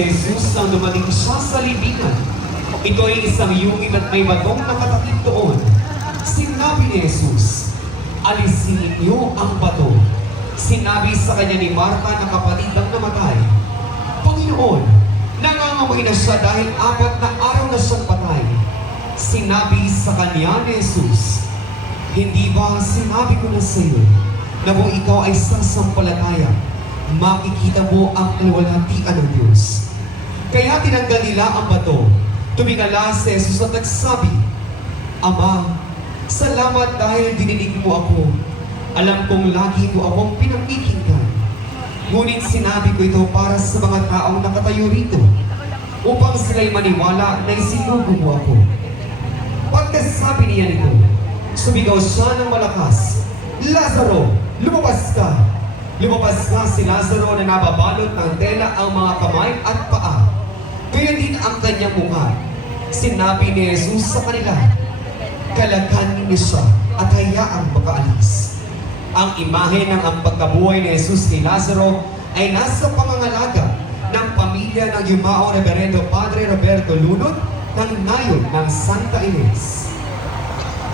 Si Jesus nang dumating siya sa libingan, ito ay isang yungin at may batong nakatakip doon. Sinabi ni Jesus, alisin ninyo ang bato. Sinabi sa kanya ni Marta na kapatid ang namatay, Panginoon, nangangamoy na siya dahil 4 na araw na siyang patay. Sinabi sa kanya ni Jesus, hindi ba sinabi ko na sa iyo na kung ikaw ay sasampalataya, makikita mo ang kalwalhatian ng Diyos. Kaya tinanggal nila ang bato. Tumingala si Jesus at nagsabi, Ama, salamat dahil dininig mo ako. Alam kong lagi mo akong pinakikinggan. Ngunit sinabi ko ito para sa mga taong nakatayo rito, upang sila'y maniwala na isinugo mo ako. Pagkasabi niya nito, sumigaw siya ng malakas, Lazaro, lumabas ka! Lumabas nga si Lazaro na nababalot ng tela ang mga kamay at paa. Kaya din ang kanyang mukha. Sinabi ni Jesus sa kanila, kalaghan niyo siya at hayaang makaalis. Ang imahe ng ang pagkabuhay ni Jesus ni Lazaro ay nasa pangangalaga ng pamilya ng yumaong Reverendo Padre Roberto Lunod ng Nayon ng Santa Ines.